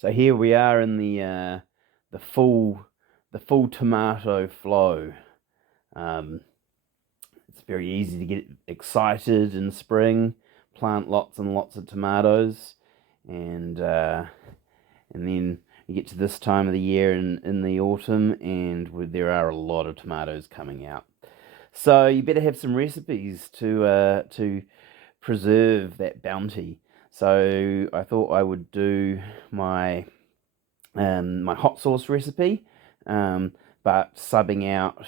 So here we are in the full tomato flow. It's very easy to get excited in spring, plant lots and lots of tomatoes, and then you get to this time of the year in the autumn, and there are a lot of tomatoes coming out. So you better have some recipes to preserve that bounty. So I thought I would do my my hot sauce recipe, but subbing out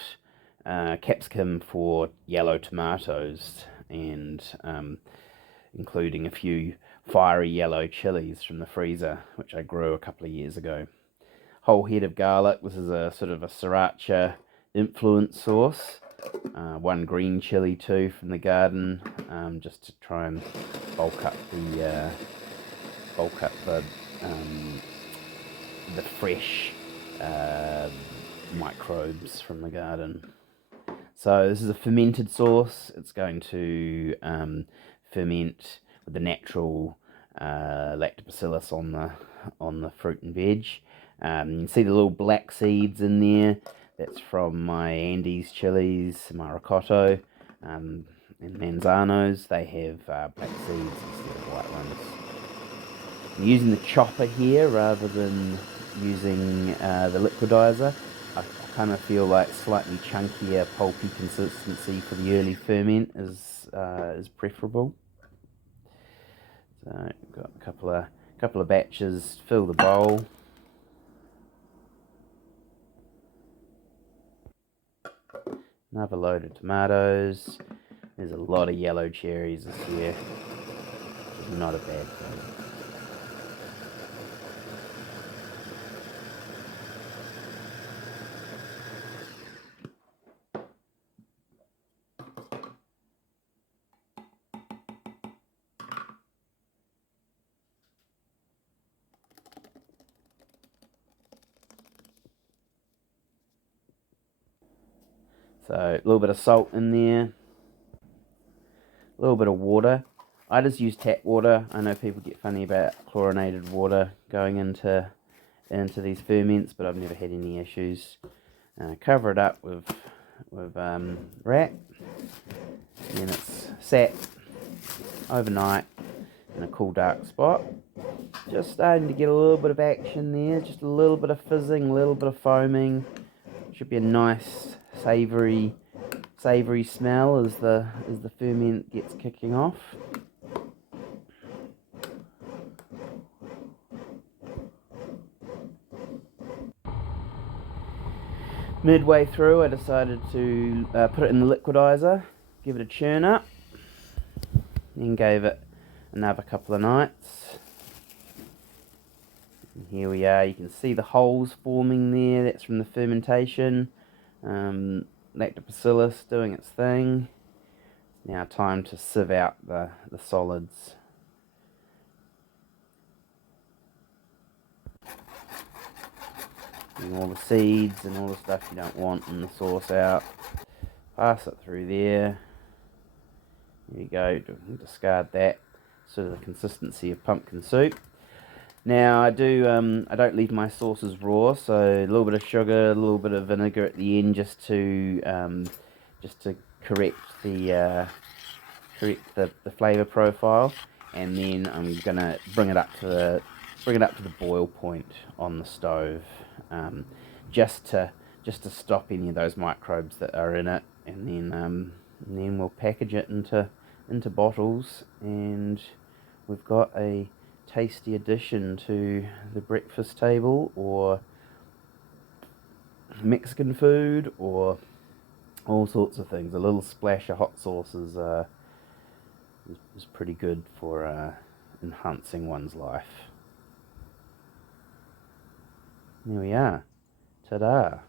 capsicum for yellow tomatoes, and including a few fiery yellow chilies from the freezer, which I grew a couple of years ago. Whole head of garlic. This is a sort of a sriracha influence sauce. One green chili too from the garden, just to try and bulk up the fresh microbes from the garden. So this is a fermented sauce. It's going to ferment with the natural lactobacillus on the fruit and veg. You can see the little black seeds in there. That's from my Andes chilies, my ricotta, and manzanos. They have black seeds instead of white ones. I'm using the chopper here rather than using the liquidizer. I kind of feel like slightly chunkier, pulpy consistency for the early ferment is preferable. So we've got a couple of batches. Fill the bowl. Another load of tomatoes. There's a lot of yellow cherries this year, which is not a bad thing. So a little bit of salt in there, a little bit of water. I just use tap water. I know people get funny about chlorinated water going into these ferments, but I've never had any issues. Cover it up with wrap, and it's sat overnight in a cool, dark spot. Just starting to get a little bit of action there, just a little bit of fizzing, a little bit of foaming. Should be a nice savoury smell as the ferment gets kicking off. Midway through, I decided to put it in the liquidizer, give it a churn up, then gave it another couple of nights. And here we are. You can see the holes forming there. That's from the fermentation. Lactobacillus doing its thing. Now time to sieve out the solids. And all the seeds and all the stuff you don't want in the sauce out. Pass it through there. There you go. Discard that. Sort of the consistency of pumpkin soup. Now I don't leave my sauces raw, so a little bit of sugar, a little bit of vinegar at the end, just to correct the flavour profile, and then I'm gonna bring it up to the boil point on the stove, just to stop any of those microbes that are in it, and then we'll package it into bottles, and we've got a tasty addition to the breakfast table, or Mexican food, or all sorts of things. A little splash of hot sauce is pretty good for enhancing one's life. There we are. Ta-da!